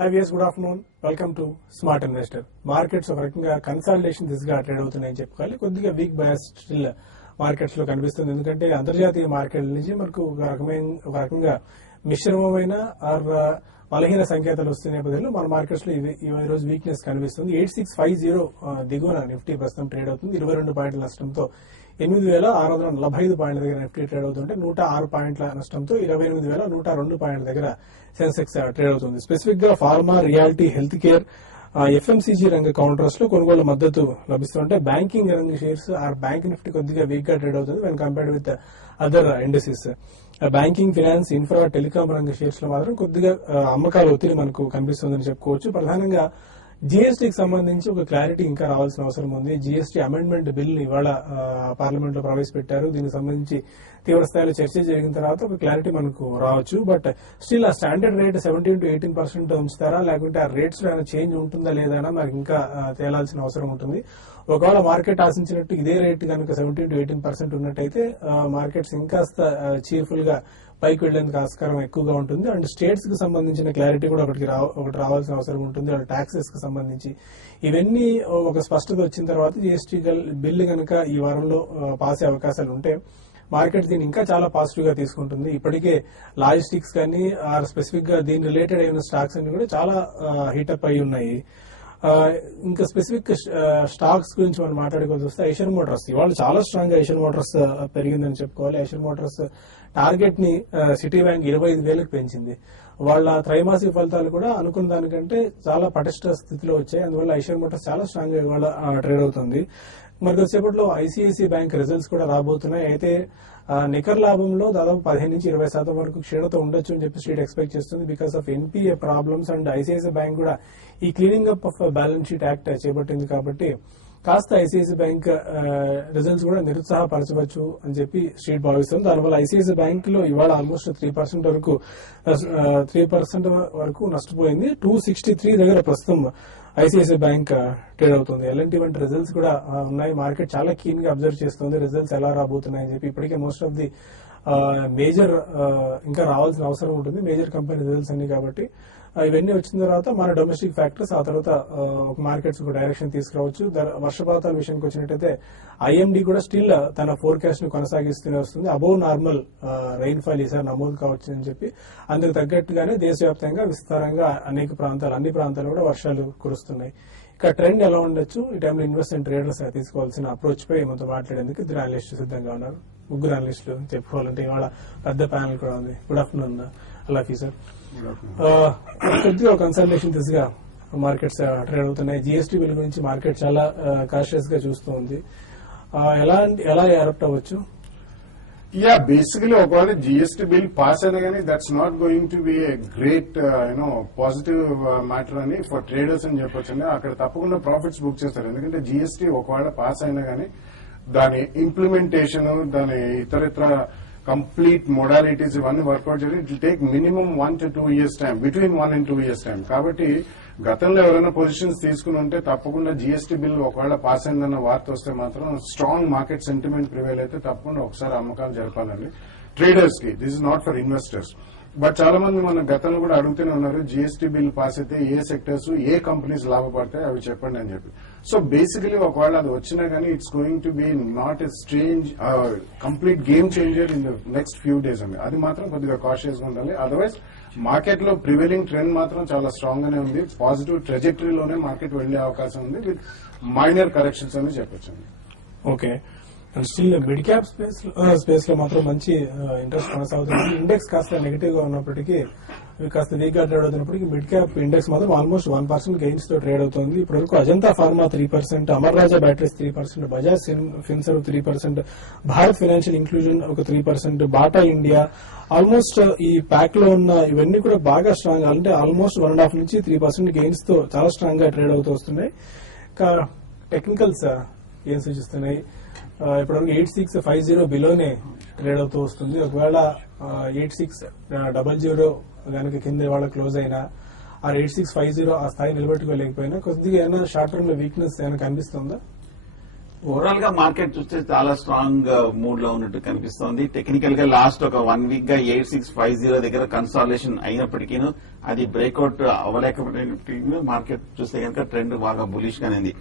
High weirs, good afternoon. Welcome to smart investor. Markets ఒక రకంగా consolidation దిశగా trade అవుతున్నాయని చెప్పుకోవాలి. కొద్దిగా వీక్ బయాస్ స్టిల్ మార్కెట్స్ లో కనిపిస్తుంది. ఎందుకంటే అంతర్జాతీయ మార్కెట్ల నుంచి మనకు ఒక రకంగా మిశ్రమమైన బలహీన సంకేతాలు వస్తున్న నేపథ్యంలో మన మార్కెట్స్ లో ఈ రోజు వీక్నెస్ కనిపిస్తుంది. 8650 దిగువన నిఫ్టీ ప్రస్తుతం ట్రేడ్ అవుతుంది. 22 పాయింట్ల నష్టంతో 8645 పాయింట్ల దగ్గర నిఫ్టీ ట్రేడ్ అవుతుంటే 106 పాయింట్ల నష్టంతో 28102 పాయింట్ల దగ్గర సెన్సెక్స్ ట్రేడ్ అవుతుంది. స్పెసిఫిక్ గా pharma, reality, health care, FMCG రంగ కౌంటర్స్ లో కొనుగోలు మద్దతు లభిస్తుంటే బ్యాంకింగ్ రంగ షేర్స్ బ్యాంక్ నిఫ్టీ కొద్దిగా వీక్ గా ట్రేడ్ అవుతుంది when compared with other industries. Banking, finance, infra, telecom రంగ షేర్స్ లో మాత్రం కొద్దిగా అమ్మకాల ఒత్తిడి మనకు కనిపిస్తుందని చెప్పుకోవచ్చు. ప్రధానంగా జీఎస్టీకి సంబంధించి ఒక క్లారిటీ ఇంకా రావాల్సిన అవసరం ఉంది. జీఎస్టీ అమెండ్మెంట్ బిల్ ఇవాళ పార్లమెంట్ లో ప్రవేశపెట్టారు. దీనికి సంబంధించి తీవ్ర స్థాయిలో చర్చ జరిగిన తర్వాత ఒక క్లారిటీ మనకు రావచ్చు. బట్ స్టిల్ ఆ స్టాండర్డ్ రేట్ 17 to 18% ఉంచుతారా, లేకుంటే ఆ రేట్స్ లో ఏమైనా చేంజ్ ఉంటుందా లేదా మనకి ఇంకా తేలాల్సిన అవసరం ఉంటుంది. ఒకవేళ మార్కెట్ ఆశించినట్టు ఇదే రేట్ కనుక 17 to 18% ఉన్నట్టయితే మార్కెట్స్ ఇంకాస్త చీర్ఫుల్ గా పైకి వెళ్లేందుకు ఆస్కారం ఎక్కువగా ఉంటుంది. అండ్ స్టేట్స్ కి సంబంధించిన క్లారిటీ కూడా ఒకటి రావాల్సిన అవసరం ఉంటుంది. అండ్ టాక్సెస్ కి సంబంధించి ఇవన్నీ ఒక స్పష్టత వచ్చిన తర్వాత జీఎస్టీ బిల్లు కనుక ఈ వారంలో పాస్ అయ్యే అవకాశాలు ఉంటే మార్కెట్ దీన్ని ఇంకా చాలా పాజిటివ్ గా తీసుకుంటుంది. ఇప్పటికే లాజిస్టిక్స్ కానీ స్పెసిఫిక్ గా దీని రిలేటెడ్ అయిన స్టాక్స్ అన్ని కూడా చాలా హీటప్ అయి ఉన్నాయి. ఇంకా స్పెసిఫిక్ స్టాక్స్ గురించి మనం మాట్లాడుకోవాల్సి వస్తే ఐషర్ మోటార్స్ ఇవాళ చాలా స్ట్రాంగ్ గా ఐషర్ మోటార్స్ పెరిగిందని చెప్పుకోవాలి. ఐషర్ మోటార్స్ టార్గెట్ ని సిటీ బ్యాంక్ 25,000కి పెంచింది. వాళ్ళ త్రైమాసిక ఫలితాలు కూడా అనుకున్న దానికంటే చాలా పటిష్ట స్థితిలో వచ్చాయి. అందువల్ల ఐషర్ మోటార్స్ చాలా స్ట్రాంగ్ గా ఇవాళ ట్రేడ్ అవుతుంది. మరి కొద్దిసేపట్లో ఐసిఐసిఐ బ్యాంక్ రిజల్ట్స్ కూడా రాబోతున్నాయి. అయితే నికర లాభంలో దాదాపు 15 నుంచి 20% వరకు క్షీణత ఉండొచ్చు అని చెప్పి స్ట్రీట్ ఎక్స్పెక్ట్ చేస్తుంది because of NPA problems. And ICICI bank కూడా ఈ cleaning up of balance sheet act చేపట్టింది కాబట్టి కాస్త ఐసిఐసిఐ బ్యాంక్ రిజల్ట్స్ కూడా నిరుత్సాహపరచవచ్చు అని చెప్పి స్ట్రీట్ భావిస్తుంది. దానివల్ల ఐసిఐసిఐ బ్యాంక్ లో ఇవాళ ఆల్మోస్ట్ 3% వరకు నష్టపోయింది. 263 దగ్గర ప్రస్తుతం ఐసిఐసిఐ బ్యాంక్ ట్రేడ్ అవుతుంది. ఎల్ఎన్టీ వంటి రిజల్ట్స్ కూడా ఉన్నాయి. మార్కెట్ చాలా కీన్ గా అబ్జర్వ్ చేస్తుంది రిజల్ట్స్ ఎలా రాబోతున్నాయని చెప్పి. ఇప్పటికే మోస్ట్ ఆఫ్ ది మేజర్ ఇంకా రావాల్సిన అవసరం ఉంటుంది, మేజర్ కంపెనీ రిజల్ట్స్ అన్ని. కాబట్టి ఇవన్నీ వచ్చిన తర్వాత మన డొమెస్టిక్ ఫ్యాక్టర్స్ ఆ తర్వాత మార్కెట్స్ ఒక డైరెక్షన్ తీసుకురావచ్చు. వర్షపాతాల విషయానికి వచ్చినట్టయితే ఐఎండీ కూడా స్టిల్ తన ఫోర్కాస్ట్ ను కొనసాగిస్తూనే వస్తుంది. అబోవ్ నార్మల్ రైన్ ఫాల్ ఈసారి నమోదు కావచ్చు అని చెప్పి అందుకు తగ్గట్టుగానే దేశవ్యాప్తంగా విస్తారంగా అన్ని ప్రాంతాలు కూడా వర్షాలు కురుస్తున్నాయి. ఇక ట్రెండ్ ఎలా ఉండొచ్చు, ఈ టైంలో ఇన్వెస్ట్మెంట్ ట్రేడర్స్ తీసుకోవాల్సిన అప్రోచ్ పై మనతో మాట్లాడేందుకు ఇద్దరు అనలిస్టులు సిద్ధంగా ఉన్నారు. ముగ్గురు అనలిస్టులు చెప్పుకోవాలంటే ఇవాళ పెద్ద ప్యానల్ కూడా ఉంది. గుడ్ ఆఫ్టర్నూన్ అలాఫీ సార్. కొద్దిగా కన్సల్టేషన్ దిశగా మార్కెట్స్ ట్రేడ్ అవుతున్నాయి. జీఎస్టీ బిల్ గురించి మార్కెట్ చాలా కాషియస్ గా చూస్తూ ఉంది. ఎలా ఎరప్ట్ అవ్వచ్చు? యా, బేసికలీ ఒకవేళ జీఎస్టీ బిల్ పాస్ అయినా కానీ that's not going to be a great positive matter అని ఫర్ ట్రేడర్స్ అని చెప్పొచ్చండి. అక్కడ తప్పకుండా ప్రాఫిట్స్ బుక్ చేస్తారు. ఎందుకంటే జీఎస్టీ ఒకవేళ పాస్ అయినా కానీ దాని ఇంప్లిమెంటేషన్, దాని ఇతర కంప్లీట్ మొడాలిటీస్ ఇవన్నీ వర్కౌట్ చేయాలి. It will take minimum 1 to 2 years time, between 1 and 2 years time. కాబట్టి గతంలో ఎవరైనా పొజిషన్స్ తీసుకుని ఉంటే తప్పకుండా జీఎస్టీ బిల్ ఒకవేళ పాస్ అయిందన్న వార్త వస్తే మాత్రం స్ట్రాంగ్ మార్కెట్ సెంటిమెంట్ ప్రివేల్ అయితే తప్పకుండా ఒకసారి అమ్మకాలు జరపాలండి ట్రేడర్స్ కి. This is not for investors. But చాలా మంది మన గతంలో కూడా అడుగుతూనే ఉన్నారు జీఎస్టీ బిల్ పాస్ అయితే ఏ సెక్టర్స్, ఏ కంపెనీస్ లాభపడతాయి అవి చెప్పండి అని చెప్పి. సో బేసికలీ ఒకవేళ అది వచ్చినా కానీ it's going to B not a strange complete game changer in the next few days అండి. అది మాత్రం కొద్దిగా కాషియస్ గా ఉండాలి. అదర్వైజ్ మార్కెట్ లో ప్రివైలింగ్ ట్రెండ్ మాత్రం చాలా స్ట్రాంగ్ గానే ఉంది. పాజిటివ్ ట్రెజెక్టరీలోనే మార్కెట్ వెళ్లే అవకాశం ఉంది విత్ మైనర్ కరెక్షన్స్ అని చెప్పొచ్చండి. Okay. And still mid cap space లో మాత్రం మంచి ఇంట్రెస్ట్ కొనసాగుతుంది. ఇండెక్స్ కాస్త నెగిటివ్ గా ఉన్నప్పటికీ కాస్త వీక్ గా ట్రేడ్ అవుతున్నప్పటికీ మిడ్ క్యాప్ ఇండెక్స్ మాత్రం ఆల్మోస్ట్ 1% గెయిన్స్ తో ట్రేడ్ అవుతుంది. ఇప్పటివరకు Ajanta pharma 3%, Amar Raja batteries 3%, Bajaj finserv 3%, Bharat financial inclusion ఒక 3%, బాటా ఇండియా ఆల్మోస్ట్ ఈ ప్యాక్ లో ఉన్న ఇవన్నీ కూడా బాగా స్ట్రాంగ్, అంటే ఆల్మోస్ట్ 1.5 నుంచి 3% గెయిన్స్ తో చాలా స్ట్రాంగ్ గా ట్రేడ్ అవుతూ వస్తున్నాయి. ఇంకా టెక్నికల్స్ ఏం సూచిస్తున్నాయి? ఇప్పటివరకు 8650 బిలోనే ట్రేడ్ అవుతూ వస్తుంది. ఒకవేళ 8600 కనుక కింద ఇవాళ క్లోజ్ అయినా, ఆ 8650 ఆ స్థాయి నిలబెట్టుకోలేకపోయినా కొద్దిగా ఏమైనా షార్ట్ టర్మ్ లో వీక్నెస్ ఏమైనా కనిపిస్తుందా? ఓవరాల్ గా మార్కెట్ చూస్తే చాలా స్ట్రాంగ్ మూడ్ లో ఉన్నట్టు కనిపిస్తోంది. టెక్నికల్ గా లాస్ట్ ఒక 1 వీక్ గా 8650 దగ్గర కన్సాలిడేషన్ అయినప్పటికీ అది బ్రేక్అవుట్ అవ్వలేకపోయినప్పటికీ మార్కెట్ చూస్తే కనుక ట్రెండ్ బాగా బులిష్ గానే ఉంది.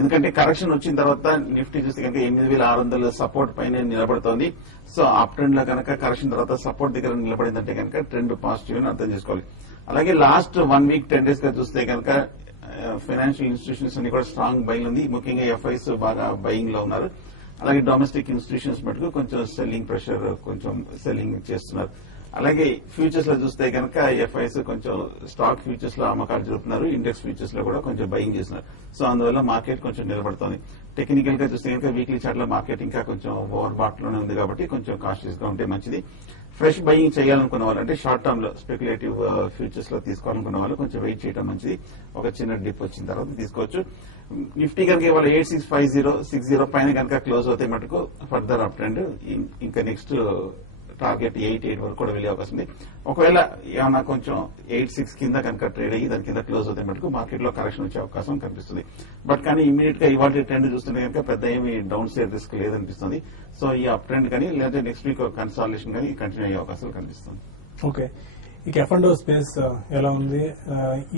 ఎందుకంటే కరెక్షన్ వచ్చిన తర్వాత నిఫ్టీ చూస్తే కనుక 8600 సపోర్ట్ పైన నిలబడుతోంది. సో అప్ ట్రెండ్ లో కనుక కరెక్షన్ తర్వాత సపోర్ట్ దగ్గర నిలబడిందంటే కనుక ట్రెండ్ పాజిటివ్ అని అర్థం చేసుకోవాలి. అలాగే లాస్ట్ 1 వీక్ 10 డేస్ గా చూస్తే కనుక ఫైనాన్షియల్ ఇన్స్టిట్యూషన్స్ అన్ని కూడా స్ట్రాంగ్ బయింగ్ ఉంది. ముఖ్యంగా ఎఫ్ఐస్ బాగా బయింగ్ లో ఉన్నారు. అలాగే డొమెస్టిక్ ఇన్స్టిట్యూషన్స్ మటుకు కొంచెం సెల్లింగ్ ప్రెషర్, కొంచెం సెల్లింగ్ చేస్తున్నారు. అలాగే ఫ్యూచర్స్ లో చూస్తే కనుక ఎఫ్ఐస్ కొంచెం స్టాక్ ఫ్యూచర్స్ లో అమ్మకాలు జరుగుతున్నారు. ఇండెక్స్ ఫ్యూచర్స్ లో కూడా కొంచెం బయింగ్ చేస్తున్నారు. సో అందువల్ల మార్కెట్ కొంచెం నిలబడుతోంది. టెక్నికల్ గా చూస్తే కనుక వీక్లీ చార్ట్ లో మార్కెట్ ఇంకా కొంచెం ఓవర్ బాట్ లోనే ఉంది కాబట్టి కొంచెం కాన్షియస్ గా ఉంటే మంచిది. ఫ్రెష్ బయింగ్ చేయాలనుకున్న వాళ్ళు అంటే షార్ట్ టర్మ్ లో స్పెక్యులేటివ్ ఫ్యూచర్స్ లో తీసుకోవాలనుకున్న వాళ్ళు కొంచెం వెయిట్ చేయడం మంచిది. ఒక చిన్న డిప్ వచ్చిన తర్వాత తీసుకోవచ్చు. నిఫ్టీ కనుక ఇవాళ 8650 పైన కనుక క్లోజ్ అవుతాయి మటుకు ఫర్దర్ అప్ ట్రెండ్ ఇంకా నెక్స్ట్ టార్గెట్ 88 వరకు కూడా వెళ్ళే అవకాశం ఉంది. ఒకవేళ ఏమన్నా కొంచెం 86 కింద కనుక ట్రేడ్ అయ్యి దాని కింద క్లోజ్ అవుతాయి మటుకు మార్కెట్ లో కరెక్షన్ వచ్చే అవకాశం కనిపిస్తుంది. బట్ కానీ ఇమీడియట్ గా ఇవాళ ట్రెండ్ చూస్తుంటే కనుక పెద్ద ఏమి డౌన్ సైడ్ రిస్క్ లేదనిపిస్తుంది. సో ఈ అప్ ట్రెండ్ కానీ లేదంటే నెక్స్ట్ వీక్ కన్సాలిడేషన్ కానీ కంటిన్యూ అయ్యే అవకాశాలు కనిపిస్తుంది. ఓకే, ఇక ఎఫ్&ఓ స్పేస్ ఎలా ఉంది?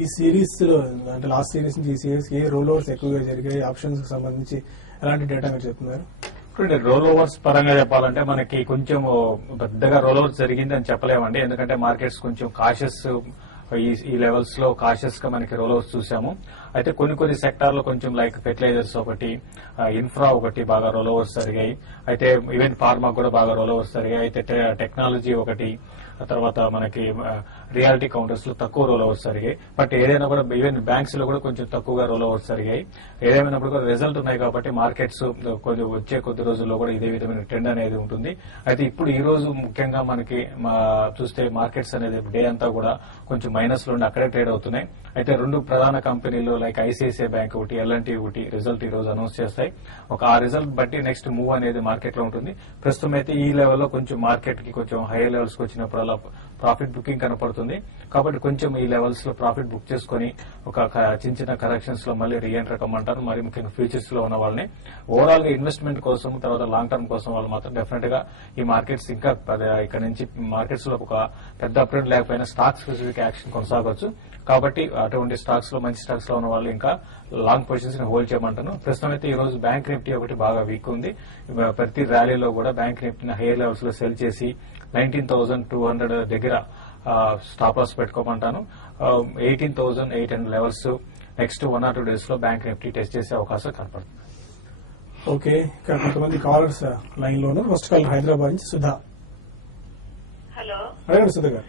ఈ సిరీస్ లో అంటే లాస్ట్ సిరీస్ నుంచి ఈ సిరీస్ ఏ రోల్ ఓవర్స్ ఎక్కువగా జరిగాయి? ఆప్షన్స్ కి సంబంధించి ఎలాంటి డేటా మీరు చెప్తున్నారు? ఇప్పుడు రోల్ ఓవర్స్ పరంగా చెప్పాలంటే మనకి కొంచెం పెద్దగా రోల్ ఓవర్స్ జరిగింది అని చెప్పలేమండి. ఎందుకంటే మార్కెట్స్ కొంచెం కాషియస్ ఈ లెవెల్స్ లో కాషియస్ గా మనకి రోల్ ఓవర్స్ చూసాము. అయితే కొన్ని సెక్టార్ లో కొంచెం లైక్ ఫెర్టిలైజర్స్ ఒకటి, ఇన్ఫ్రా ఒకటి బాగా రోల్ ఓవర్స్ జరిగాయి. అయితే ఈవెన్ ఫార్మా కూడా బాగా రోల్ ఓవర్స్ జరిగాయి. అయితే టెక్నాలజీ ఒకటి, తర్వాత మనకి రియాలిటీ కౌంటర్స్ లో తక్కువ రోల్ ఓవర్స్ జరిగాయి. బట్ ఏదైనా కూడా ఈవెన్ బ్యాంక్స్ లో కూడా కొంచెం తక్కువగా రోల్ ఓవర్స్ జరిగాయి. ఏదేమైనప్పుడు కూడా రిజల్ట్ ఉన్నాయి కాబట్టి మార్కెట్స్ వచ్చే కొద్ది రోజుల్లో కూడా ఇదే విధమైన ట్రెండ్ అనేది ఉంటుంది. అయితే ఇప్పుడు ఈ రోజు ముఖ్యంగా మనకి చూస్తే మార్కెట్స్ అనేది డే అంతా కూడా కొంచెం మైనస్ లో ఉండి అక్కడే ట్రేడ్ అవుతున్నాయి. అయితే రెండు ప్రధాన కంపెనీలు లైక్ ఐసిఐసిఐ బ్యాంక్ ఒకటి, ఎల్ఎన్టీ ఒకటి రిజల్ట్ ఈ రోజు అనౌన్స్ చేస్తాయి. ఆ రిజల్ట్ బట్టి నెక్స్ట్ మూవ్ అనేది మార్కెట్ లో ఉంటుంది. ప్రస్తుతం అయితే ఈ లెవెల్లో కొంచెం మార్కెట్ కి కొంచెం హైయర్ లెవెల్స్ కి వచ్చినప్పుడు అలా ప్రాఫిట్ బుకింగ్ కనపడుతుంది. కాబట్టి కొంచెం ఈ లెవెల్స్ లో ప్రాఫిట్ బుక్ చేసుకుని ఒక చిన్న కరెక్షన్స్ లో మళ్ళీ రీఎంటర్ కమ్మంటారు. మరి ముఖ్యంగా ఫ్యూచర్స్ లో ఉన్న వాళ్ళని ఓవరాల్ గా ఇన్వెస్ట్మెంట్ కోసం, తర్వాత లాంగ్ టర్మ్ కోసం వాళ్ళు మాత్రం డెఫినెట్ గా ఈ మార్కెట్స్ ఇంకా ఇక్కడ నుంచి మార్కెట్స్ లో ఒక పెద్ద అప్ట్రెండ్ లేకపోయినా స్టాక్ స్పెసిఫిక్ యాక్షన్ కొనసాగొచ్చు. కాబట్టి అటువంటి స్టాక్స్ లో మంచి స్టాక్స్ లో ఉన్న వాళ్ళు ఇంకా లాంగ్ పొజిషన్స్ ని హోల్డ్ చేయమంటాను. ప్రస్తుతం అయితే ఈ రోజు బ్యాంక్ నిఫ్టీ ఒకటి బాగా వీక్ ఉంది. ప్రతి ర్యాలీలో కూడా బ్యాంక్ నిఫ్టీని హైయర్ లెవెల్స్ లో సెల్ చేసి 19,200 దగ్గర స్టాప్ లాస్ పెట్టుకోమంటాను. 18,800 లెవెల్స్ నెక్స్ట్ 1 or 2 డేస్ లో బ్యాంక్ నిఫ్టీ టెస్ట్ చేసే అవకాశం కనపడుతుంది. ఓకే, ఇక్కడ కొంతమంది కాలర్స్ లైన్ లోను. ఫస్ట్ కాల్ హైదరాబాద్ నుంచి సుధా. హలో, అడగండి సుధా గారు.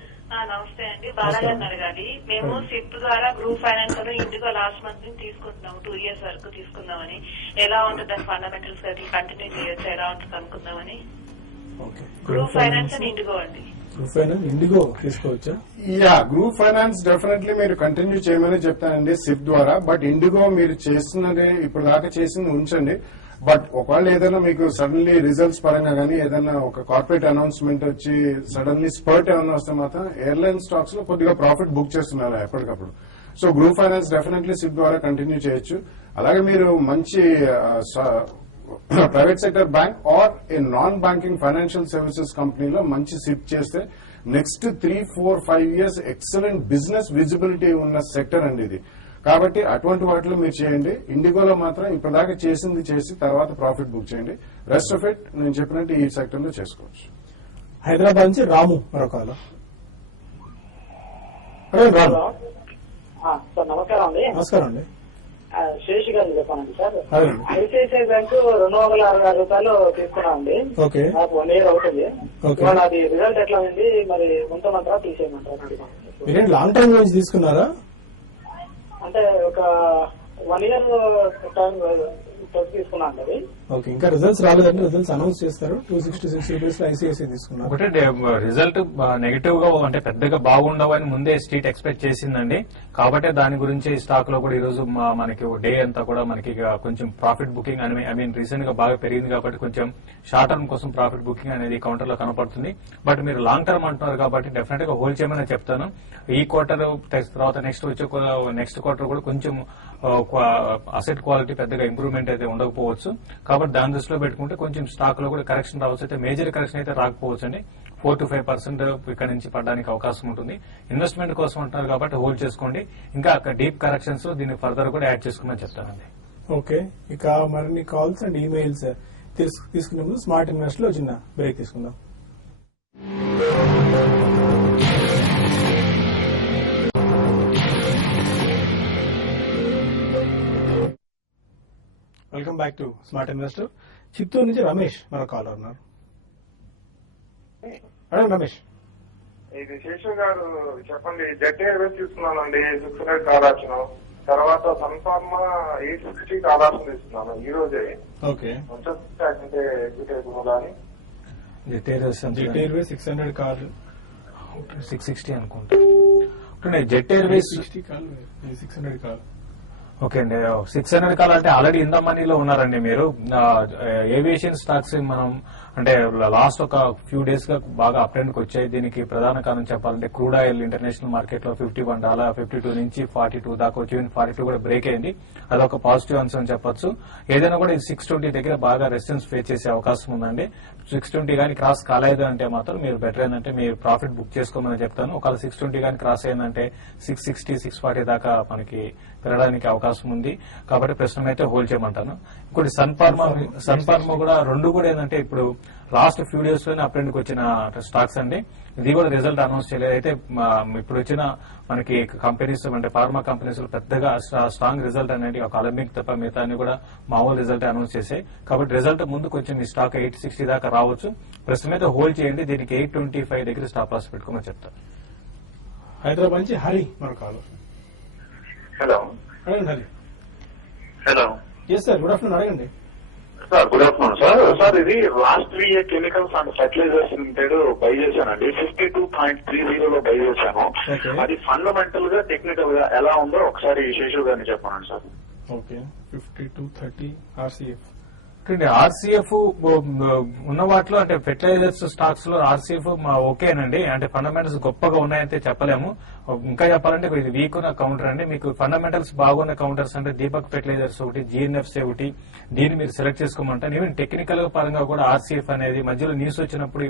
నమస్తే అండి. బాలాగారిని అడగాలి. మేము సిప్ ద్వారా గ్రూప్ ఫైనాన్స్ లో ఇండిగో లాస్ట్ మంత్ నుంచి తీసుకుంటున్నాము. 2 years వరకు తీసుకుందామని. ఎలా ఉంటుంది దాని ఫండమెంటల్స్ కంటిన్యూ చేయొచ్చు, ఎలా ఉంటుంది అనుకుందామని. గ్రూప్ ఫైనాన్స్ అండ్ ఇండిగో అండి. గ్రూప్ ఫైనాన్స్ ఇండిగో తీసుకోవచ్చా? గ్రూప్ ఫైనాన్స్ డెఫినెట్లీ మీరు కంటిన్యూ చేయమని చెప్తానండి సిప్ ద్వారా. బట్ ఇండిగో మీరు చేస్తున్నది ఇప్పుడు దాకా చేసింది ఉంచండి. బట్ ఒకవేళ ఏదైనా మీకు సడన్లీ రిజల్ట్స్ పరంగా కానీ ఏదైనా ఒక కార్పొరేట్ అనౌన్స్మెంట్ వచ్చి సడన్లీ స్పర్ట్ ఏమైనా వస్తే మాత్రం ఎయిర్లైన్ స్టాక్స్ లో కొద్దిగా ప్రాఫిట్ బుక్ చేస్తున్నారు ఎప్పటికప్పుడు. So group finance definitely SIP ద్వారా కంటిన్యూ చేయొచ్చు. అలాగే మీరు మంచి private sector bank or a non banking financial services కంపెనీలో మంచి సిప్ చేస్తే next 3, 4, 5 years excellent business visibility ఉన్న సెక్టర్ అండి ఇది. కాబట్టి అటువంటి వాటిలో మీరు చేయండి. ఇండిగోలో మాత్రం ఇప్పటిదాకా చేసింది చేసి తర్వాత ప్రాఫిట్ బుక్ చేయండి. రెస్ట్ ఆఫ్ ఇట్ నేను చెప్పినట్టు ఈ సెక్టర్ లో చేసుకోవచ్చు. హైదరాబాద్ నుంచి రాము మరొక సార్ నమస్కారం అండి. నమస్కారం అండి. శేషి గారు చెప్పానండి సార్. అవునండి. ఐసిఐసిఐ బ్యాంకు 266 రూపాయలు తీసుకున్నామండి. ఓకే, నాకు 1 year అవుతుంది. ఓకే. ఇవాళ అది రిజల్ట్ ఎట్లా ఉంది, మరి ఉంచమంటారా తీసేయమంటారా? మీరేం లాంగ్ టర్మ్ నుంచి తీసుకున్నారా? అంటే ఒక 1 year టైం తీసుకున్నాను అది. ఓకే, ఇంకా రిజల్ట్స్ రాలేదంటే రిజల్ట్స్ అనౌన్స్ చేస్తారు. 266 రూపీస్ లో ఐసిఐసిఐ తీసుకున్నారు. ఒకటే రిజల్ట్ నెగిటివ్ గా అంటే పెద్దగా బాగుండవని ముందే స్ట్రీట్ ఎక్స్పెక్ట్ చేసిందండి. కాబట్టి దాని గురించి స్టాక్ లో కూడా ఈ రోజు మనకి డే అంతా కూడా మనకి కొంచెం ప్రాఫిట్ బుకింగ్ రీసెంట్ గా బాగా పెరిగింది కాబట్టి కొంచెం షార్ట్ టర్మ్ కోసం ప్రాఫిట్ బుకింగ్ అనేది కౌంటర్ లో కనపడుతుంది. బట్ మీరు లాంగ్ టర్మ్ అంటున్నారు కాబట్టి డెఫినెట్ గా హోల్డ్ చేయమని చెప్తాను. ఈ క్వార్టర్ తర్వాత నెక్స్ట్ క్వార్టర్ కూడా కొంచెం అసెట్ క్వాలిటీ పెద్దగా ఇంప్రూవ్మెంట్ అయితే ఉండకపోవచ్చు. కాబట్టి దాని దృష్టిలో పెట్టుకుంటే కొంచెం స్టాక్ లో కూడా కరెక్షన్ రావచ్చు. అయితే మేజర్ కరెక్షన్ అయితే రాకపోవచ్చు అండి. 4 to 5% ఇక్కడ నుంచి పడడానికి అవకాశం ఉంటుంది. ఇన్వెస్ట్మెంట్ కోసం అంటున్నారు కాబట్టి హోల్డ్ చేసుకోండి. ఇంకా డీప్ కరెక్షన్స్ దీన్ని ఫర్దర్ కూడా యాడ్ చేసుకోమని చెప్తానండి. ఓకే, ఇక మరిన్ని కాల్స్ అండ్ ఈమెయిల్స్ తీసుకునే ముందు స్మార్ట్ ఇన్వెస్ట్ లో చిన్న బ్రేక్ తీసుకుందాం. Welcome back to smart investor. Chittoor నుంచి రమేష్ మరో కాల్ ఉన్నారు. అడగండి రమేష్. ఇది శేషు గారు చెప్పండి. జెట్ ఎయిర్వేస్ తీసుకున్నానండి, 600 కాల్ ఆప్షన్. తర్వాత సన్ఫార్మా 860 కాల్ ఆప్షన్ తీసుకున్నాను ఈ రోజే. ఓకే, అంటే ఎగ్జిక్యూటివ్ అని జెట్ ఎయిర్వేస్ 600 కాల్ 660 అనుకుంటా. Jet Airways 600 call. ఓకే అండి, 600 కాల్ అంటే ఆల్రెడీ ఇన్ ద మనీలో ఉన్నారండి మీరు. ఏవియేషన్ స్టాక్స్ మనం అంటే లాస్ట్ ఒక ఫ్యూ డేస్ గా బాగా అప్ ట్రెండ్ కి వచ్చాయి. దీనికి ప్రధాన కారణం చెప్పాలంటే క్రూడ్ ఆయిల్ ఇంటర్నేషనల్ మార్కెట్ లో $51, 52 నుంచి 42 దాకా వచ్చి 42 కూడా బ్రేక్ అయింది. అదొక పాజిటివ్ అంశం అని చెప్పొచ్చు. ఏదైనా కూడా 620 దగ్గర బాగా రెసిస్టెన్స్ ఫేస్ చేసే అవకాశం ఉందండి. 620 కానీ క్రాస్ కాలేదు అంటే మాత్రం మీరు బెటర్ ఏంటంటే మీరు ప్రాఫిట్ బుక్ చేసుకోమని చెప్తాను. ఒకవేళ 620 కానీ క్రాస్ అయిందంటే 660, 640 దాకా మనకి పెరగడానికి అవకాశం ఉంది. కాబట్టి ప్రస్తుతం అయితే హోల్డ్ చేయమంటాను. ఇంకోటి సన్ ఫార్మా కూడా రెండు కూడా ఏంటంటే ఇప్పుడు లాస్ట్ ఫ్యూ డేస్ లోనే అప్ ట్రెండ్ కి వచ్చిన స్టాక్స్ అండి. ఇది కూడా రిజల్ట్ అనౌన్స్ చేయలేదు. అయితే ఇప్పుడు వచ్చిన మనకి కంపెనీస్ అంటే ఫార్మా కంపెనీస్ లో పెద్దగా స్ట్రాంగ్ రిజల్ట్ అనేది ఒక అలమిక్ తప్ప మిగతా అన్ని కూడా మామూలు రిజల్ట్ అనౌన్స్ చేశాయి. కాబట్టి రిజల్ట్ ముందు కొంచెం ఈ స్టాక్ 860 దాకా రావచ్చు. ప్రస్తుతం అయితే హోల్డ్ చేయండి. దీనికి 825 దగ్గర స్టాప్ లాస్ పెట్టుకోమని చెప్తాను. హైదరాబాద్ నుంచి హరి మరో కాల్. హలో. అడగండి Hari. Hello. Yes sir, good afternoon. అడగండి sir. Good afternoon sir. Sir ఇది last 3 year chemicals and fertilisers limited buy చేశానండి. 52.30 లో బై చేశాను. అది ఫండమెంటల్ గా టెక్నికల్ గా ఎలా ఉందో ఒకసారి శేషు గారిని చెప్పండి సార్. Okay, 5230 RCF. ఆర్సీఎఫ్ ఉన్న వాటిలో అంటే ఫెర్టిలైజర్స్ స్టాక్స్ లో ఆర్సీఎఫ్ ఓకేనండి. అంటే ఫండమెంటల్స్ గొప్పగా ఉన్నాయంటే చెప్పలేము. ఇంకా చెప్పాలంటే ఇది వీక్ ఉన్న కౌంటర్ అండి. మీకు ఫండమెంటల్స్ బాగున్న కౌంటర్స్ అంటే దీపక్ ఫెర్టిలైజర్స్ ఒకటి, GNFC ఒకటి, దీన్ని మీరు సెలెక్ట్ చేసుకోమంటాను. ఈవెన్ టెక్నికల్ పరంగా కూడా ఆర్సీఎఫ్ అనేది మధ్యలో న్యూస్ వచ్చినప్పుడు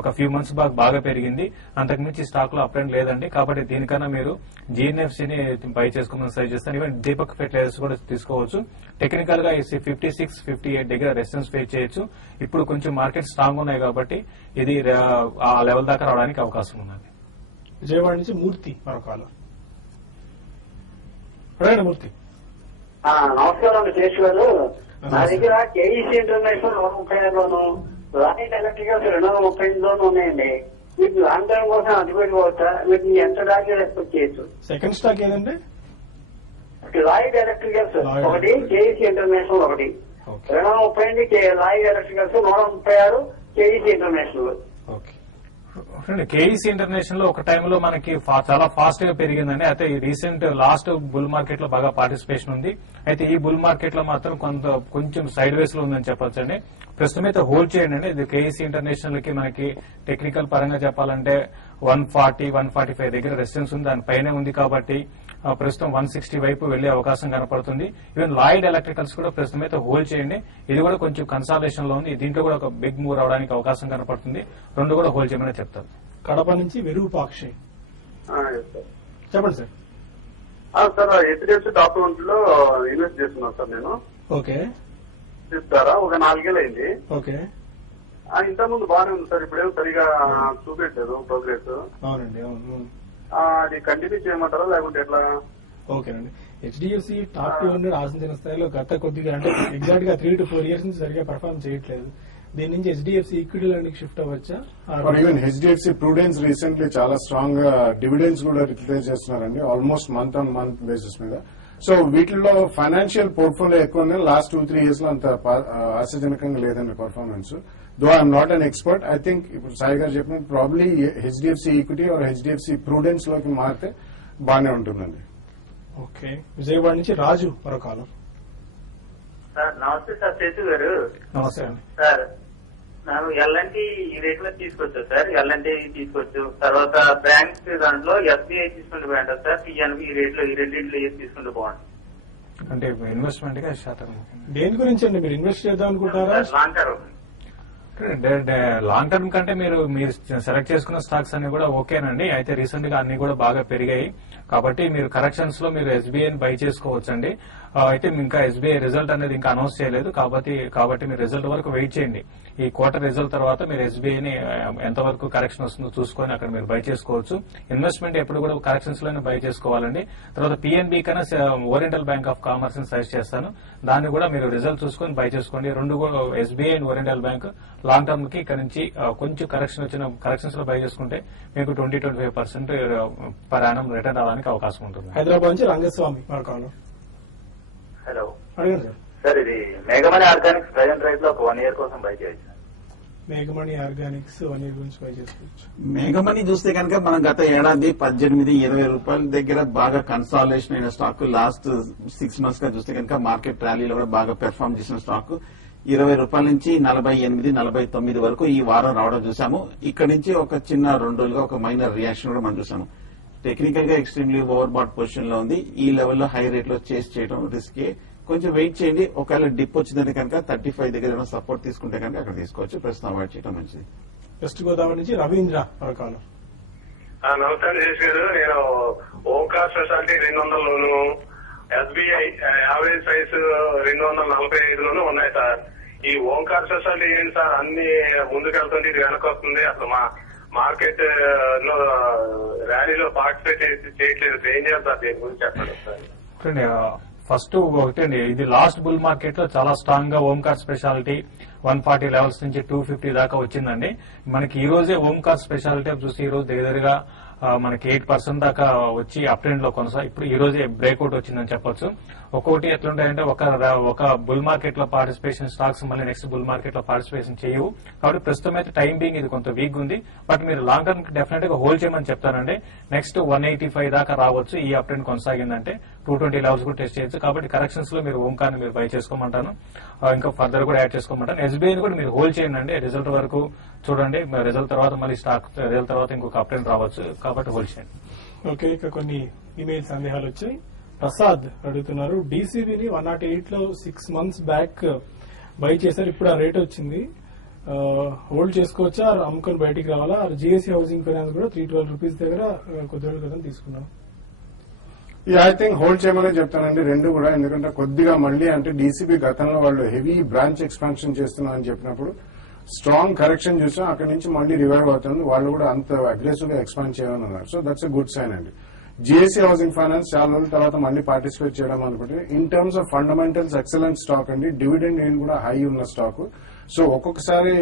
ఒక ఫ్యూ మంత్స్ బాగా పెరిగింది. అంతకుమించి స్టాక్ లో అప్ అండ్ లేదండి. కాబట్టి దీనికన్నా మీరు GNFC ని బై చేసుకోమని సజెస్ట్ చేస్తాను. ఈవెన్ దీపక్ ఫెర్టిలైజర్స్ కూడా తీసుకోవచ్చు. టెక్నికల్ గా 56, 58 దగ్గర రెసిస్టెన్స్ ఫేస్ చేయొచ్చు. ఇప్పుడు కొంచెం మార్కెట్ స్ట్రాంగ్ ఉన్నాయి కాబట్టి ఇది ఆ లెవెల్ దాకా రావడానికి అవకాశం ఉన్నది. విజయవాడ నుంచి మూర్తి మరో కాల్. అడగండి మూర్తి. నమస్కారం అండి శేష్ గారు. నా దగ్గర కేఈసీ ఇంటర్నేషనల్ 135లోను, లైట్ ఎలక్ట్రికల్స్ 235లోను ఉన్నాయండి. మీకు లాంగ్ టైం కోసం అది పెట్టుకోవచ్చా? మీకు ఎంత దాకా ఎక్స్పెక్ట్ చేయొచ్చు? సెకండ్ స్టాక్ ఏదండి? లైట్ ఎలక్ట్రికల్స్ ఒకటి, కేఈసీ ఇంటర్నేషనల్ ఒకటి. 235 light electricals, 136 KEC international. Okay, KEC international లో ఒక టైంలో మనకి చాలా ఫాస్ట్ గా పెరిగిందండి. అయితే ఈ రీసెంట్ లాస్ట్ బుల్ మార్కెట్ లో బాగా పార్టిసిపేషన్ ఉంది. అయితే ఈ బుల్ మార్కెట్ లో మాత్రం కొంచెం సైడ్ వేస్ లో ఉందని చెప్పొచ్చండి. ప్రస్తుతం అయితే హోల్డ్ చేయండి. ఇది కేఈసీ ఇంటర్నేషనల్ కి మనకి టెక్నికల్ పరంగా చెప్పాలంటే 140, 145 దగ్గర రెసిస్టెన్స్ ఉంది. దానిపైనే ఉంది కాబట్టి ప్రస్తుతం 160 వైపు వెళ్లే అవకాశం కనపడుతుంది. ఈవెన్ లాయిడ్ ఎలక్ట్రికల్స్ కూడా ప్రస్తుతం అయితే హోల్డ్ చేయండి. ఇది కూడా కొంచెం కన్సాలేషన్ లో ఉంది. దీంట్లో కూడా ఒక బిగ్ మూవ్ రావడానికి అవకాశం కనపడుతుంది. రెండు కూడా హోల్డ్ చేయమని చెప్తారు. కడప నుంచి విరూపాక్షి. చెప్పండి సార్. సార్ HDFC డాక్యుమెంట్ లో ఇన్వెస్ట్ చేస్తున్నాను సార్ నేను. ఓకే, చెప్తారా? ఒక 4 ఏళ్ళు అయింది. ఓకే, ఇంతకుముందు బాగానే ఉంది సార్. ఇప్పుడేమో సరిగా చూపెట్టలేదు ప్రోగ్రెస్. అవునండి, అవును. అది కంటిన్యూ చేయమంటారా లేకుంటే ఎట్లా? ఓకేనండి. HDFC టాప్ 200 ఆశించిన స్థాయిలో గత కొద్దిగా అంటే ఎగ్జాక్ట్ గా 3 to 4 years నుంచి సరిగా పర్ఫార్మ్ చేయట్లేదు. దీని నుంచి HDFC ఈక్విటీ లెండింగ్ షిఫ్ట్ అవ్వచ్చా? ఈవెన్ HDFC ప్రూడెన్స్ రీసెంట్లీ చాలా స్ట్రాంగ్ గా డివిడెండ్స్ కూడా రిలీజ్ చేస్తున్నారండి, almost month on month basis మీద. సో వీటిలో ఫైనాన్షియల్ పోర్ట్ఫోలియో ఎక్కువ ఉంది. లాస్ట్ 2-3 years లో అంత ఆశాజనకంగా లేదండి performance. Though I'm not an expert. I think ఇప్పుడు సాయి గారు చెప్పిన probably HDFC equity or HDFC prudence లోకి మారితే బాగానే ఉంటుందండి. ఓకే, విజయవాడ నుంచి రాజు మరో కాలం. సార్ నమస్తే సార్, శేషు గారు. నమస్తే అండి. సార్ నాకు ఎల్ఎన్టీ ఈ రేట్ లో తీసుకోవచ్చు సార్. ఎల్ఎన్టీ తీసుకోవచ్చు. తర్వాత బ్యాంక్స్ దాంట్లో SBI తీసుకుంటే బాగుంటుంది సార్. PNB ఈ రేట్ లో ఈ రెండింటిలో ఏది తీసుకుంటే బాగుంటుంది? అంటే ఇన్వెస్ట్మెంట్ గా శాతం దేని గురించి అండి మీరు ఇన్వెస్ట్ చేద్దాం అనుకుంటారా? Long term. లాంగ్ టర్మ్ కంటే మీరు సెలెక్ట్ చేసుకున్న స్టాక్స్ అన్ని కూడా ఓకేనండి. అయితే రీసెంట్ గా అన్ని కూడా బాగా పెరిగాయి కాబట్టి మీరు కరెక్షన్స్ లో మీరు ఎస్బీఐని బై చేసుకోవచ్చండి. అయితే ఇంకా ఎస్బీఐ రిజల్ట్ అనేది ఇంకా అనౌన్స్ చేయలేదు కాబట్టి మీరు రిజల్ట్ వరకు వెయిట్ చేయండి. ఈ క్వార్టర్ రిజల్ట్ తర్వాత మీరు ఎస్బీఐని ఎంతవరకు కరెక్షన్ వస్తుందో చూసుకొని అక్కడ మీరు బై చేసుకోవచ్చు. ఇన్వెస్ట్మెంట్ ఎప్పుడు కూడా కరెక్షన్స్ లోనే బై చేసుకోవాలండి. తర్వాత పిఎన్బి కన్నా ఓరియంటల్ బ్యాంక్ ఆఫ్ కామర్స్ ని సజెస్ట్ చేస్తాను. దాన్ని కూడా మీరు రిజల్ట్ చూసుకొని బై చేసుకోండి. రెండు కూడా SBI and oriental bank long term కి ఇక్కడ నుంచి కొంచెం కరెక్షన్స్ లో బై చేసుకుంటే మీకు 20-25% పర్ యానం రిటర్న్ రావడానికి అవకాశం ఉంటుంది. హైదరాబాద్ నుంచి రంగస్వామి కాల్. హలో అడగండి సార్. సార్, ఇది మేఘమణి ఆర్గానిక్స్ ప్రజెంట్ రేట్ లో ఒక 1 year కోసం బై చేయొచ్చు. మేఘమణి ఆర్గానిక్స్ 1 year గురించి బై చేసుకోవచ్చు. మేఘమణి చూస్తే కనుక మనం గత ఏడాది 18-20 రూపాయల దగ్గర బాగా కన్సాలిడేషన్ అయిన స్టాక్, లాస్ట్ 6 months గా చూస్తే కనుక మార్కెట్ ర్యాలీలో కూడా బాగా పెర్ఫార్మ్ చేసిన స్టాక్ 20 రూపాయల నుంచి 48-49 వరకు ఈ వారం రావడం చూసాము. ఇక్కడ నుంచి ఒక చిన్న 2 రోజులుగా ఒక మైనర్ రియాక్షన్ కూడా మనం చూసాము. టెక్నికల్ గా ఎక్స్ట్రీమ్లీ ఓవర్ బాట్ పొజిషన్ లో ఉంది. ఈ లెవెల్లో హై రేట్ లో చేస్ చేయడం రిస్కే. కొంచెం వెయిట్ చేయండి. ఒకవేళ డిప్ వచ్చిందంటే కనుక 35 దగ్గర సపోర్ట్ తీసుకుంటే కనుక అక్కడ తీసుకోవచ్చు. ప్రస్తుతం అవాయిడ్ చేయడం మంచిది. వెస్ట్ గోదావరి నుంచి రవీంద్ర కాల్. నమస్తే శేష్ గారు. నేను ఓంకార్ స్పెషాలిటీ 200 లోను, ఎస్బీఐ యావరేజ్ ప్రైస్ 245 లోను ఉన్నాయి సార్. ఈ ఓంకార్ స్పెషాలిటీ ఏంటి సార్? అన్ని ముందుకెళ్తుంది, ఇది వెనక వస్తుంది. అసలు మా మార్కెట్ లో ర్యాలీలో పార్టిసిపేట్ చేయట్లేదు. ఏం చేయాలి సార్? దీని గురించి చెప్పండి సార్. ఫస్ట్ ఒకటండి, ఇది లాస్ట్ బుల్ మార్కెట్ లో చాలా స్ట్రాంగ్ గా ఓంకార్ స్పెషాలిటీ 140 లెవెల్స్ నుంచి 250 దాకా వచ్చిందండి. మనకి ఈ రోజే ఓంకార్ స్పెషాలిటీ చూసి ఈ రోజు దగ్గరగా మనకి 8% దాకా వచ్చి అప్ ట్రెండ్ లో ఇప్పుడు ఈ రోజే బ్రేక్అవుట్ వచ్చిందని చెప్పొచ్చు. ఒక్కొక్కటి ఎట్లుంటాయంటే ఒక బుల్ మార్కెట్ లో పార్టిసిపేషన్ స్టాక్స్ మళ్ళీ నెక్స్ట్ బుల్ మార్కెట్ లో పార్టిసిపేషన్ చేయవు. కాబట్టి ప్రస్తుతం అయితే టైం బీయింగ్ ఇది కొంత వీక్ ఉంది. బట్ మీరు లాంగ్ టర్మ్ డెఫినెట్ గా హోల్డ్ చేయమని చెప్తానండి. నెక్స్ట్ 185 దాకా రావచ్చు. ఈ అప్ ట్రెండ్ కొనసాగిందంటే 220 లెవెల్స్ కూడా టెస్ట్ చేయొచ్చు. కాబట్టి కరెక్షన్స్ లో మీరు ఓంకార్ ని మీరు బై చేసుకోమంటాను. ఇంకా ఫర్దర్ కూడా యాడ్ చేసుకోమంటాను. ఎస్బీఐని కూడా మీరు హోల్డ్ చేయండి. రిజల్ట్ వరకు చూడండి. రిజల్ట్ తర్వాత మళ్ళీ స్టాక్ రిజల్ట్ తర్వాత ఇంకొక అప్ ట్రెండ్ రావచ్చు. కాబట్టి హోల్డ్ చేయండి. ఓకే, ఇక కొన్ని ఇమెయిల్ సందేహాలు వచ్చాయి. ప్రసాద్ అడుగుతున్నారు, డీసీబీని 108 లో 6 months బ్యాక్ బై చేశారు. ఇప్పుడు ఆ రేట్ వచ్చింది, హోల్డ్ చేసుకోవచ్చా, అమ్ముకొని బయటికి రావాలా? జిఎస్సీ హౌసింగ్ ఫైనాన్స్ కూడా 312 రూపీస్ దగ్గర కొద్ది రోజుల క్రితం తీసుకున్నాం. ఐ థింక్ హోల్డ్ చేయమని చెప్తానండి రెండు కూడా. ఎందుకంటే కొద్దిగా మళ్ళీ అంటే డీసీబీ గతంలో వాళ్ళు హెవీ బ్రాంచ్ ఎక్స్పాన్షన్ చేస్తున్నారని చెప్పినప్పుడు స్ట్రాంగ్ కరెక్షన్ చూసాం. అక్కడి నుంచి మళ్ళీ రివైవ్ అవుతుంది. వాళ్ళు కూడా అంత అగ్రెసివ్ గా ఎక్స్పాండ్ చేయమని ఉన్నారు. So that's a good sign అండి. జిఎస్సీ హౌసింగ్ ఫైనాన్స్ చాలా రోజుల తర్వాత మళ్ళీ పార్టిసిపేట్ చేయడం అనుకుంటే in terms of fundamentals excellent stock అండి. డివిడెండ్ ఏం కూడా హై ఉన్న స్టాక్. సో ఒక్కొక్కసారి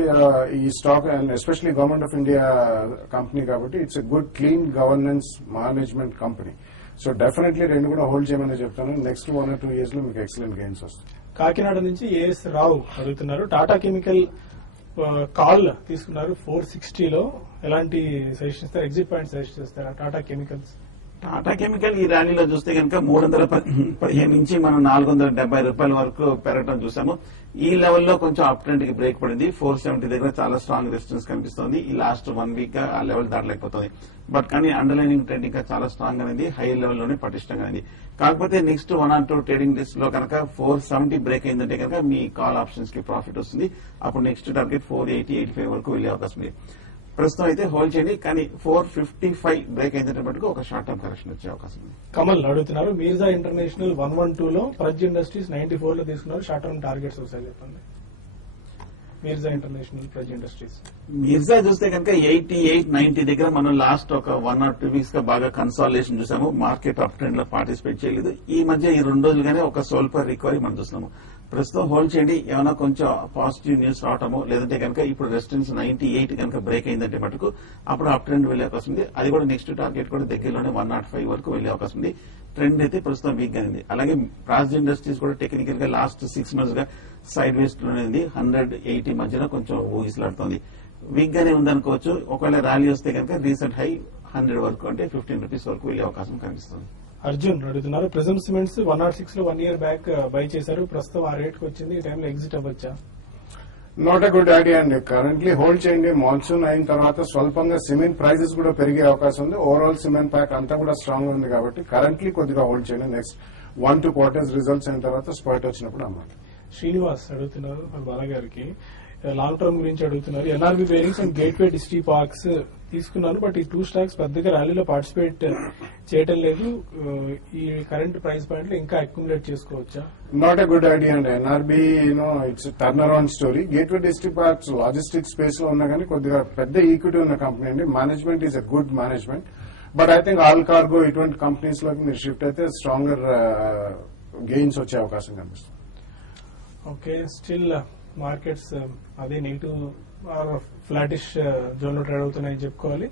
ఈ stock especially government of India company కాబట్టి it's a good clean governance management company. So definitely రెండు కూడా హోల్డ్ చేయమని చెప్తాను. నెక్స్ట్ 1 or 2 years లో మీకు ఎక్సలెంట్ గెయిన్స్ వస్తాయి. కాకినాడ నుంచి ఏఎస్ రావు అడుగుతున్నారు, టాటా కెమికల్ కాల్ తీసుకున్నారు 460 లో. ఎలాంటి సజెషన్ ఇస్తారు? ఎగ్జిట్ పాయింట్ సజెస్ట్ చేస్తారా టాటా కెమికల్స్? టాటా కెమికల్ ఈ ర్యాలీలో చూస్తే కనుక 315 నుంచి మనం 470 రూపాయల వరకు పెరగడం చూసాము. ఈ లెవెల్లో కొంచెం అప్ ట్రెండ్ కి బ్రేక్ పడింది. 470 దగ్గర చాలా స్ట్రాంగ్ రెసిస్టెన్స్ కనిపిస్తోంది. ఈ లాస్ట్ 1 week గా ఆ లెవెల్ దాటలేకపోతుంది. బట్ కానీ అండర్లైనింగ్ ట్రెండ్ ఇంకా చాలా స్ట్రాంగ్ అనేది, హై లెవెల్లోనే పటిష్టంగా ఉంది. కాకపోతే నెక్స్ట్ 1 or 2 ట్రేడింగ్ డేస్ లో కనుక 470 బ్రేక్ అయిందంటే కనుక మీ కాల్ ఆప్షన్స్ కి ప్రాఫిట్ వస్తుంది. అప్పుడు నెక్స్ట్ టార్గెట్ 480-85 వరకు వెళ్లే అవకాశం ఉంది. ప్రస్తుతం అయితే హోల్డ్ చేయండి. కానీ 455 బ్రేక్ అయిందంటే మటుకు ఒక షార్ట్ టర్మ్ కరెక్షన్ వచ్చే అవకాశం ఉంది. కమల్ అడుగుతున్నారు, మీర్జా ఇంటర్నేషనల్ 112 లో, ప్రజ్ ఇండస్ట్రీస్ 94 లో తీసుకున్నారు. షార్ట్ టర్మ్ టార్గెట్స్ ఒకసారి చెప్పండి. Mirza international, Praj industries. మీర్జా చూస్తే కనుక 88-90 దగ్గర మనం లాస్ట్ ఒక 1 or 2 weeks గా బాగా కన్సాలిడేషన్ చూసాము. మార్కెట్ అప్ ట్రెండ్ లో పార్టిసిపేట్ చేయలేదు. ఈ మధ్య ఈ 2 రోజులుగానే ఒక సోల్పర్ రికవరీ మనం చూస్తున్నాము. ప్రస్తుతం హోల్డ్ చేయండి. ఏమైనా కొంచెం పాజిటివ్ న్యూస్ రావటము, లేదంటే కనుక ఇప్పుడు రెసిస్టెన్స్ 98 కనుక బ్రేక్ అయిందంటే మటుకు అప్పుడు అప్ ట్రెండ్ వెళ్లే అవకాశం ఉంది. అది కూడా నెక్స్ట్ టార్గెట్ కూడా దగ్గరలోనే 105 వరకు వెళ్లే అవకాశం ఉంది. ట్రెండ్ అయితే ప్రస్తుతం వీక్ గా ఉంది. అలాగే ప్రాజ్ ఇండస్ట్రీస్ కూడా టెక్నికల్ గా లాస్ట్ 6 months గా సైడ్ వేస్ లోనే ఉంది. 180 మధ్యన కొంచెం ఊగిసలాడుతోంది. వీక్ గానే ఉందనుకోవచ్చు. ఒకవేళ ర్యాలీ వస్తే కనుక రీసెంట్ హై 100 వరకు అంటే 15 రూపీస్ వరకు వెళ్లే అవకాశం కనిపిస్తుంది. అర్జున్ అడుగుతున్నారు, ప్రిజమ్ సిమెంట్స్ 106 లో 1 year బ్యాక్ బై చేశారు. ప్రస్తుతం ఆ రేట్ కి వచ్చింది. ఈ టైంలో ఎగ్జిట్ అవ్వచ్చా? నాట్ ఎ గుడ్ ఐడియా అండి. కరెంట్లీ హోల్డ్ చేయండి. మాన్సూన్ అయిన తర్వాత స్వల్పంగా సిమెంట్ ప్రైజెస్ కూడా పెరిగే అవకాశం ఉంది. ఓవరాల్ సిమెంట్ ప్యాక్ అంతా కూడా స్ట్రాంగ్ ఉంది కాబట్టి కరెంట్లీ కొద్దిగా హోల్డ్ చేయండి. నెక్స్ట్ 1-2 quarters రిజల్ట్స్ అయిన తర్వాత స్పాట్ వచ్చినప్పుడు అమ్మాలి. శ్రీనివాస్ అడుగుతున్నారు బాలా గారికి, లాంగ్ టర్మ్ గురించి అడుగుతున్నారు. NRB bearings and gateway డిస్ట్రీ parks తీసుకున్నాను, బట్ ఈ 2 స్టాక్స్ పెద్దగా ర్యాలీలో పార్టిసిపేట్ చేయటం లేదు. ఈ కరెంట్ ప్రైస్ పాయింట్ లో ఇంకా అక్యుములేట్ చేసుకోవచ్చా? నాట్ ఎ గుడ్ ఐడియా అండి. NRB it's turn around story. Gateway డిస్ట్రీ parks logistics space లో ఉన్నా కానీ కొద్దిగా పెద్ద ఈక్విటీ ఉన్న కంపెనీ అండి. Management is a good management, but I think all cargo ఇటువంటి కంపెనీస్ లోకి మీరు షిఫ్ట్ అయితే స్ట్రాంగర్ గెయిన్స్ వచ్చే అవకాశం కనిపిస్తుంది. ఓకే, స్టిల్ మార్కెట్స్ అదే నెగిటివ్ ఫ్లాటిష్ జోన్ లో ట్రేడ్ అవుతున్నాయని చెప్పుకోవాలి.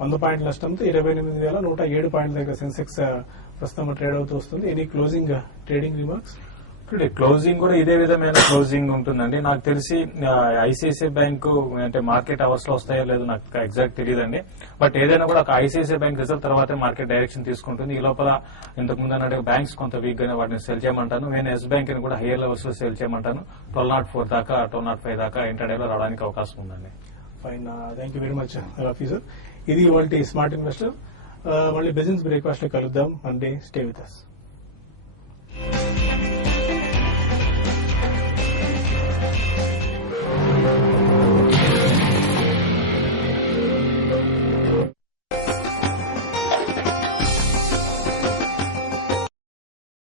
100 పాయింట్ల నష్టంతో 28,107 పాయింట్ల దగ్గర సెన్సెక్స్ ప్రస్తుతం ట్రేడ్ అవుతూ వస్తుంది. Any closing trading remarks? Closing కూడా ఇదే విధమైన క్లోజింగ్ ఉంటుందండి. నాకు తెలిసి ఐసిఐసిఐ బ్యాంకు అంటే మార్కెట్ అవర్స్ లో వస్తాయో లేదో నాకు ఎగ్జాక్ట్ తెలియదండి. బట్ ఏదైనా కూడా ఒక ఐసిఐసిఐ బ్యాంక్ రిజల్ట్ తర్వాతే మార్కెట్ డైరెక్షన్ తీసుకుంటుంది. ఈ లోపల ఇంతకు ముందు అన్నట్టు బ్యాంక్స్ కొంత వీక్ గానే వాటిని సెల్ చేయమంటాను. నేను ఎస్ బ్యాంక్ ని కూడా హైయర్ లెవెల్స్ లో సెల్ చేయమంటాను. 1204 దాకా 1205 దాకా ఇంటర్డేలో రావడానికి అవకాశం ఉందండి. Fine, thank you very much Rafi sir. ఇది ఇవాల్టి స్మార్ట్ ఇన్వెస్టర్. మళ్ళీ బిజినెస్ బ్రేక్ఫాస్ట్ లో కలుద్దాం. Monday stay with us.